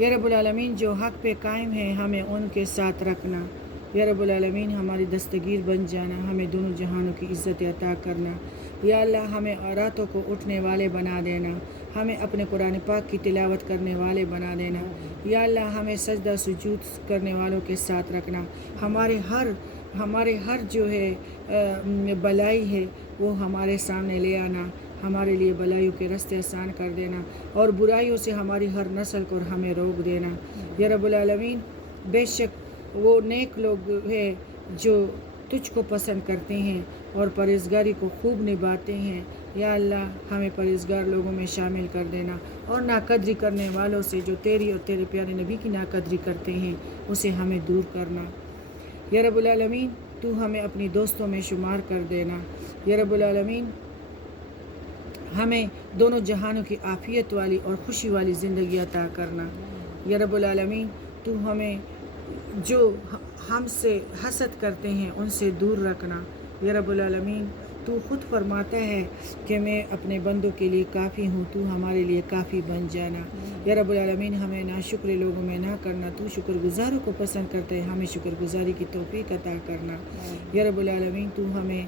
یا رب العالمین جو حق پہ قائم ہے ہمیں ان کے ساتھ رکھنا، یا رب العالمین ہماری دستگیر بن جانا، ہمیں دونوں جہانوں کی عزت عطا کرنا، یا اللہ ہمیں راتوں کو اٹھنے والے بنا دینا، ہمیں اپنے قرآن پاک کی تلاوت کرنے والے بنا دینا، یا اللہ ہمیں سجدہ سجود کرنے والوں کے ساتھ رکھنا، ہمارے ہر جو ہے بلائی ہے وہ ہمارے سامنے لے آنا، ہمارے لیے بلائیوں کے راستے آسان کر دینا، اور برائیوں سے ہماری ہر نسل کو ہمیں روک دینا، یا رب العالمین بے شک وہ نیک لوگ ہیں جو تجھ کو پسند کرتے ہیں اور پرہیزگاری کو خوب نبھاتے ہیں، یا اللہ ہمیں پرہیزگار لوگوں میں شامل کر دینا، اور ناقدری کرنے والوں سے جو تیری اور تیرے پیارے نبی کی ناقدری کرتے ہیں اسے ہمیں دور کرنا، یا رب العالمین تو ہمیں اپنی دوستوں میں شمار کر دینا، یا رب العالمین ہمیں دونوں جہانوں کی عافیت والی اور خوشی والی زندگی عطا کرنا، یا رب العالمین تو ہمیں جو ہم سے حسد کرتے ہیں ان سے دور رکھنا، یا رب العالمین تو خود فرماتا ہے کہ میں اپنے بندوں کے لیے کافی ہوں، تو ہمارے لیے کافی بن جانا، یا رب العالمین ہمیں ناشکر لوگوں میں نہ کرنا، تو شکر گزاروں کو پسند کرتا ہے، ہمیں شکر گزاری کی توفیق عطا کرنا، یا رب العالمین تو ہمیں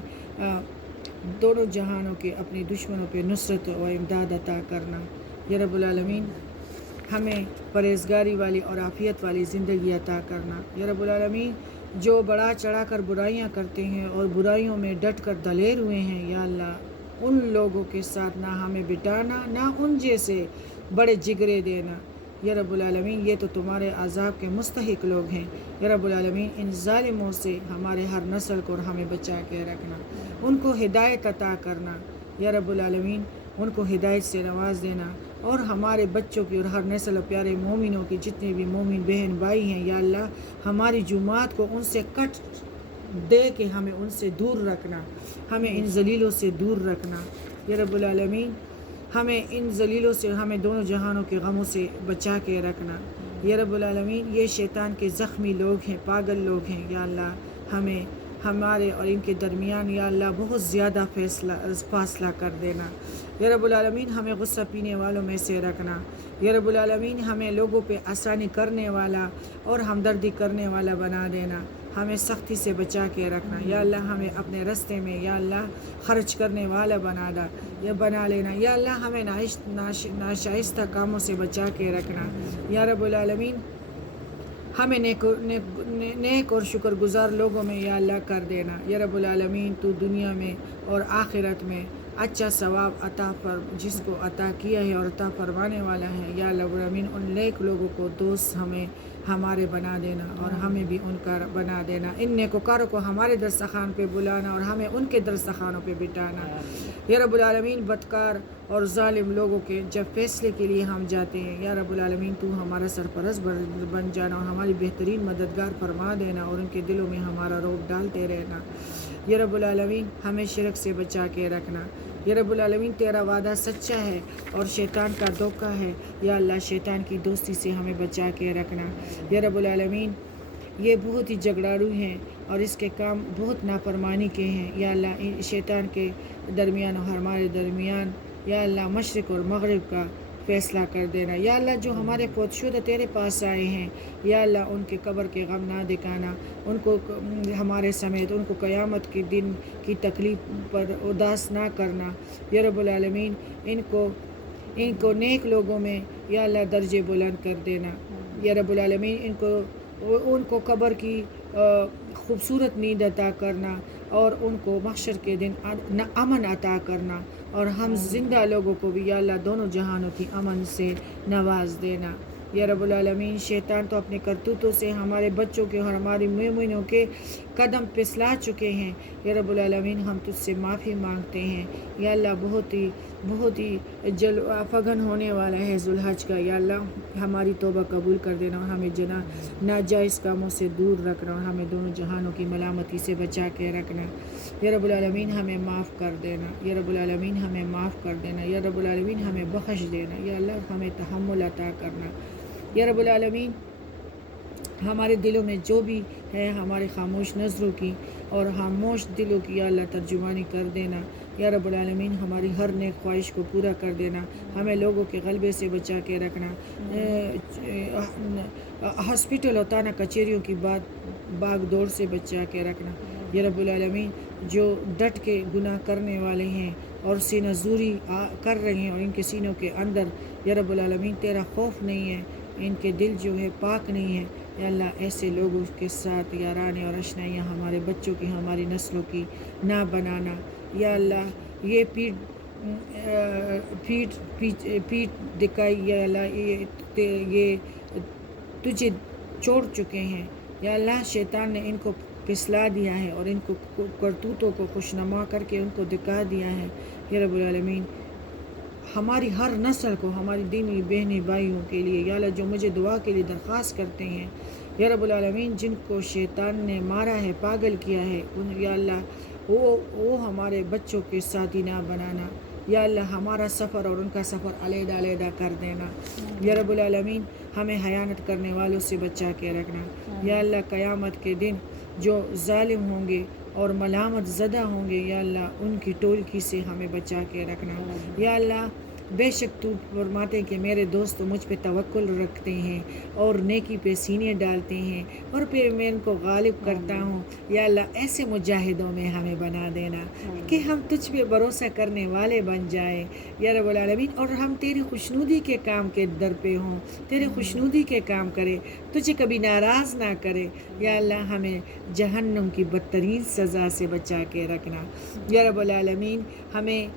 دونوں جہانوں کے اپنے دشمنوں پہ نصرت و امداد عطا کرنا، یا رب العالمین ہمیں پرہیزگاری والی اور عافیت والی زندگی عطا کرنا، یا رب العالمین جو بڑا چڑھا کر برائیاں کرتے ہیں اور برائیوں میں ڈٹ کر دلیر ہوئے ہیں، یا اللہ ان لوگوں کے ساتھ نہ ہمیں بٹانا، نہ ان جیسے بڑے جگرے دینا، یا رب العالمین یہ تو تمہارے عذاب کے مستحق لوگ ہیں، یا رب العالمین ان ظالموں سے ہمارے ہر نسل کو ہمیں بچا کے رکھنا، ان کو ہدایت عطا کرنا، یا رب العالمین ان کو ہدایت سے نواز دینا، اور ہمارے بچوں کی اور ہر نسل و پیارے مومنوں کی جتنے بھی مومن بہن بھائی ہیں، یا اللہ ہماری جماعت کو ان سے کٹ دے کے ہمیں ان سے دور رکھنا، ہمیں ان ذلیلوں سے دور رکھنا، یا رب العالمین ہمیں ان ذلیلوں سے، ہمیں دونوں جہانوں کے غموں سے بچا کے رکھنا، یا رب العالمین یہ شیطان کے زخمی لوگ ہیں، پاگل لوگ ہیں، یا اللہ ہمیں ہمارے اور ان کے درمیان یا اللہ بہت زیادہ فاصلہ کر دینا، یا رب العالمین ہمیں غصہ پینے والوں میں سے رکھنا، یا رب العالمین ہمیں لوگوں پہ آسانی کرنے والا اور ہمدردی کرنے والا بنا دینا، ہمیں سختی سے بچا کے رکھنا، یا اللہ ہمیں اپنے راستے میں یا اللہ خرچ کرنے والا بنا لینا، یا اللہ ہمیں ناشائستہ کاموں سے بچا کے رکھنا، یا رب العالمین ہمیں نیک اور شکر گزار لوگوں میں یا اللہ کر دینا، یا رب العالمین تو دنیا میں اور آخرت میں اچھا ثواب جس کو عطا کیا ہے اور عطا فرمانے والا ہے، یا رب العالمین ان نیک لوگوں کو دوست ہمارے بنا دینا اور ہمیں بھی ان کا بنا دینا، ان نیکوکاروں کو ہمارے دسترخوان پہ بلانا اور ہمیں ان کے دسترخوانوں پہ بٹھانا، یا رب العالمین بدکار اور ظالم لوگوں کے جب فیصلے کے لیے ہم جاتے ہیں، یا رب العالمین تو ہمارا سرپرست بن جانا اور ہماری بہترین مددگار فرما دینا اور ان کے دلوں میں ہمارا روب ڈالتے رہنا، یا رب العالمین ہمیں شرک سے بچا کے رکھنا، یا رب العالمین تیرا وعدہ سچا ہے اور شیطان کا دھوکہ ہے، یا اللہ شیطان کی دوستی سے ہمیں بچا کے رکھنا، یا رب العالمین یہ بہت ہی جھگڑاڑو ہیں اور اس کے کام بہت نافرمانی کے ہیں، یا اللہ شیطان کے درمیان اور ہمارے درمیان یا اللہ مشرق اور مغرب کا فیصلہ کر دینا، یا اللہ جو ہمارے فوت شدہ تیرے پاس آئے ہیں، یا اللہ ان کے قبر کے غم نہ دکھانا، ان کو ہمارے سمیت ان کو قیامت کے دن کی تکلیف پر اداس نہ کرنا، یا رب العالمین ان کو نیک لوگوں میں یا اللہ درجے بلند کر دینا، یا رب العالمین ان کو قبر کی خوبصورت نیند عطا کرنا اور ان کو محشر کے دن امن عطا کرنا، اور ہم زندہ لوگوں کو بھی یا اللہ دونوں جہانوں کی امن سے نواز دینا، یا رب العالمین شیطان تو اپنے کرتوتوں سے ہمارے بچوں کے اور ہماری مومنوں کے قدم پھسلا چکے ہیں، یا رب العالمین ہم تجھ سے معافی مانگتے ہیں، یا اللہ بہت ہی فگن ہونے والا ہے ذوالحج کا، یا اللہ ہماری توبہ قبول کر دینا اور ہمیں ناجائز کاموں سے دور رکھنا اور ہمیں دونوں جہانوں کی ملامتی سے بچا کے رکھنا، یا رب العالمین ہمیں معاف کر دینا، یا رب العالمین ہمیں معاف کر دینا، یا رب العالمین ہمیں بخش دینا، یا اللہ ہمیں تحمل عطا کرنا، یا رب العالمین ہمارے دلوں میں جو بھی ہے ہمارے خاموش نظروں کی اور خاموش دلوں کی یا اللہ ترجمانی کر دینا، یا رب العالمین ہماری ہر نیک خواہش کو پورا کر دینا، ہمیں لوگوں کے غلبے سے بچا کے رکھنا، ہاسپٹل و تانہ کچہریوں کی باغ دوڑ سے بچا کے رکھنا یا رب العالمین۔ جو ڈٹ کے گناہ کرنے والے ہیں اور سینہ زوری کر رہے ہیں اور ان کے سینوں کے اندر یا رب العالمین تیرا خوف نہیں ہے، ان کے دل جو ہے پاک نہیں ہے، یا اللہ ایسے لوگوں کے ساتھ یارانے اور اشنائیاں ہمارے بچوں کی ہماری نسلوں کی نہ بنانا یا اللہ۔ یہ پیٹ دکھائی یا اللہ یہ تجھے چھوڑ چکے ہیں یا اللہ، شیطان نے ان کو پھسلا دیا ہے اور ان کو کرتوتوں کو خوشنما کر کے ان کو دکھا دیا ہے یا رب العالمین۔ ہماری ہر نسل کو، ہماری دینی بہنیں بھائیوں کے لیے یا اللہ جو مجھے دعا کے لیے درخواست کرتے ہیں یا رب العالمین، جن کو شیطان نے مارا ہے، پاگل کیا ہے، یا اللہ وہ ہمارے بچوں کے ساتھی نہ بنانا یا اللہ۔ ہمارا سفر اور ان کا سفر علیحدہ علیحدہ کر دینا یا رب العالمین۔ ہمیں خیانت کرنے والوں سے بچا کے رکھنا یا اللہ۔ قیامت کے دن جو ظالم ہوں گے اور ملامت زدہ ہوں گے یا اللہ، ان کی ٹولکی سے ہمیں بچا کے رکھنا یا اللہ۔ بے شک تو فرماتے کہ میرے دوست مجھ پہ توکل رکھتے ہیں اور نیکی پہ سینے ڈالتے ہیں اور پھر میں ان کو غالب کرتا ہوں یا اللہ۔ ایسے مجاہدوں میں ہمیں بنا دینا کہ ہم تجھ پہ بھروسہ کرنے والے بن جائیں یا رب العالمین، اور ہم تیری خوشنودی کے کام کے در پہ ہوں، تیری خوشنودی کے کام کریں، تجھے کبھی ناراض نہ کرے یا اللہ۔ ہمیں جہنم کی بدترین سزا سے بچا کے رکھنا یا رب العالمین۔ ہمیں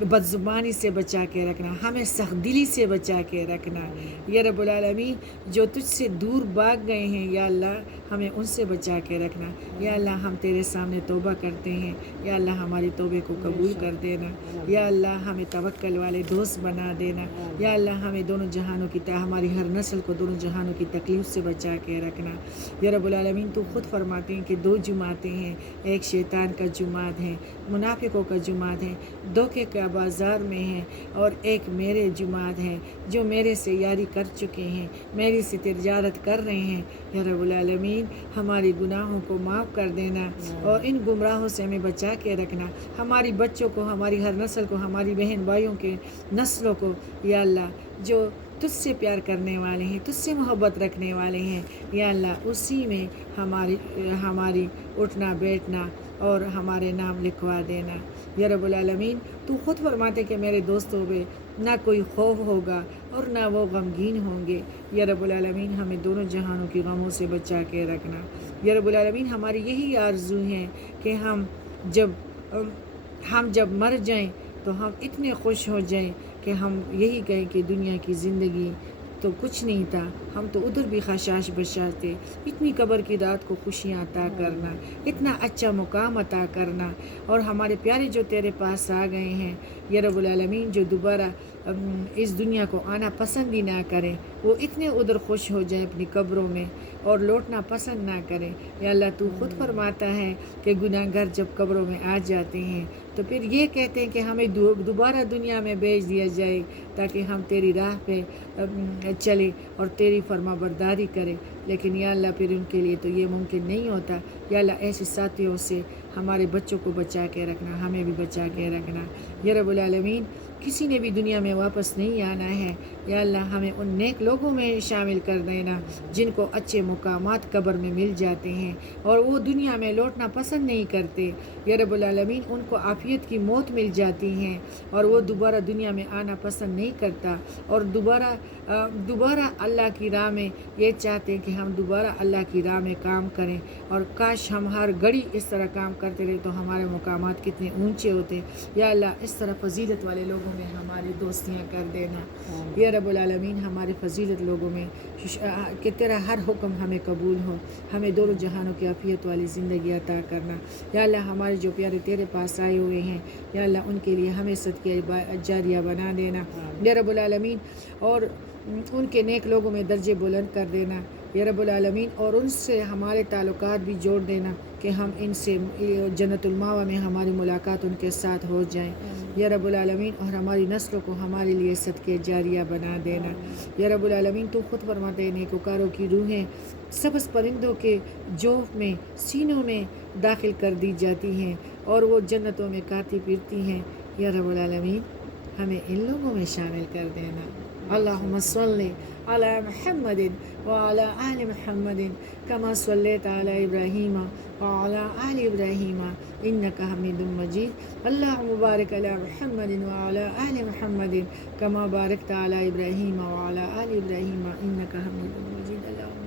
بدزبانی سے بچا کے رکھنا، ہمیں سخت دلی سے بچا کے رکھنا یا رب العالمین۔ جو تجھ سے دور بھاگ گئے ہیں یا اللہ، ہمیں ان سے بچا کے رکھنا یا اللہ۔ ہم تیرے سامنے توبہ کرتے ہیں یا اللہ، ہماری توبے کو قبول کر دینا یا اللہ۔ ہمیں توکل والے دوست بنا دینا یا اللہ۔ ہمیں دونوں جہانوں کی ہماری ہر نسل کو دونوں جہانوں کی تکلیف سے بچا کے رکھنا یا رب العالمین۔ تو خود فرماتے ہیں کہ دو جماعتیں ہیں، ایک شیطان کا جماعت ہے، منافقوں کا جماعت ہے، دھوکے کا بازار میں ہے، اور ایک میرے جماعت ہے جو میرے سے یاری کر چکے ہیں، میری سے تجارت کر رہے ہیں یا رب العالمین۔ ہماری گناہوں کو معاف کر دینا اور ان گمراہوں سے ہمیں بچا کے رکھنا، ہماری بچوں کو، ہماری ہر نسل کو، ہماری بہن بھائیوں کے نسلوں کو یا اللہ، جو تجھ سے پیار کرنے والے ہیں، تجھ سے محبت رکھنے والے ہیں یا اللہ، اسی میں ہماری اٹھنا بیٹھنا اور ہمارے نام لکھوا دینا یا رب العالمین۔ تو خود فرماتے کہ میرے دوستوں پہ نہ کوئی خوف ہوگا اور نہ وہ غمگین ہوں گے یا رب العالمین۔ ہمیں دونوں جہانوں کی غموں سے بچا کے رکھنا یا رب العالمین۔ ہماری یہی آرزو ہے کہ ہم جب مر جائیں تو ہم اتنے خوش ہو جائیں کہ ہم یہی کہیں کہ دنیا کی زندگی تو کچھ نہیں تھا، ہم تو ادھر بھی خشاش بشاش تھے۔ اتنی قبر کی رات کو خوشیاں عطا کرنا، اتنا اچھا مقام عطا کرنا، اور ہمارے پیارے جو تیرے پاس آ گئے ہیں یا رب العالمین، جو دوبارہ اس دنیا کو آنا پسند ہی نہ کریں، وہ اتنے ادھر خوش ہو جائیں اپنی قبروں میں اور لوٹنا پسند نہ کریں یا اللہ۔ تو خود فرماتا ہے کہ گناہ گار جب قبروں میں آ جاتے ہیں تو پھر یہ کہتے ہیں کہ ہمیں دوبارہ دنیا میں بھیج دیا جائے تاکہ ہم تیری راہ پہ چلے اور تیری فرما برداری کرے، لیکن یا اللہ پھر ان کے لیے تو یہ ممکن نہیں ہوتا یا اللہ۔ ایسے ساتھیوں سے ہمارے بچوں کو بچا کے رکھنا، ہمیں بھی بچا کے رکھنا یا رب العالمین۔ کسی نے بھی دنیا میں واپس نہیں آنا ہے یا اللہ، ہمیں ان نیک لوگوں میں شامل کر دینا جن کو اچھے مقامات قبر میں مل جاتے ہیں اور وہ دنیا میں لوٹنا پسند نہیں کرتے یا رب العالمین۔ ان کو عافیت کی موت مل جاتی ہیں اور وہ دوبارہ دنیا میں آنا پسند نہیں کرتا اور دوبارہ اللہ کی راہ میں یہ چاہتے ہیں کہ ہم دوبارہ اللہ کی راہ میں کام کریں، اور کاش ہم ہر گھڑی اس طرح کام کرتے رہے تو ہمارے مقامات کتنے اونچے ہوتے یا اللہ۔ اس طرح فضیلت والے لوگوں میں ہماری دوستیاں کر دینا یا رب العالمین۔ ہمارے فضیلت لوگوں میں کہ تیرا ہر حکم ہمیں قبول ہو، ہمیں دونوں جہانوں کی عافیت والی زندگی عطا کرنا یا اللہ۔ ہمارے جو پیارے تیرے پاس آئے ہوئے ہیں یا اللہ، ان کے لیے ہمیں صدقہ جاریہ بنا دینا یا رب العالمین، اور ان کے نیک لوگوں میں درجے بلند کر دینا یا رب العالمین، اور ان سے ہمارے تعلقات بھی جوڑ دینا کہ ہم ان سے جنت الماوا میں ہماری ملاقات ان کے ساتھ ہو جائیں یا رب العالمین، اور ہماری نسلوں کو ہمارے لیے صدقہ جاریہ بنا دینا یا رب العالمین۔ تو خود فرماتے ہیں نیکوکاروں کی روحیں سبز پرندوں کے جوف میں، سینوں میں داخل کر دی جاتی ہیں اور وہ جنتوں میں گاتی پھرتی ہیں یا رب العالمین۔ ہمیں ان لوگوں میں شامل کر دینا۔ اللہم صلی على محمد وعلى آل محمد كما صليت على إبراهيم وعلى آل إبراهيم إنك حميد مجيد اللهم بارك على محمد وعلى آل محمد كما باركت على إبراهيم وعلى آل إبراهيم إنك حميد مجيد اللهم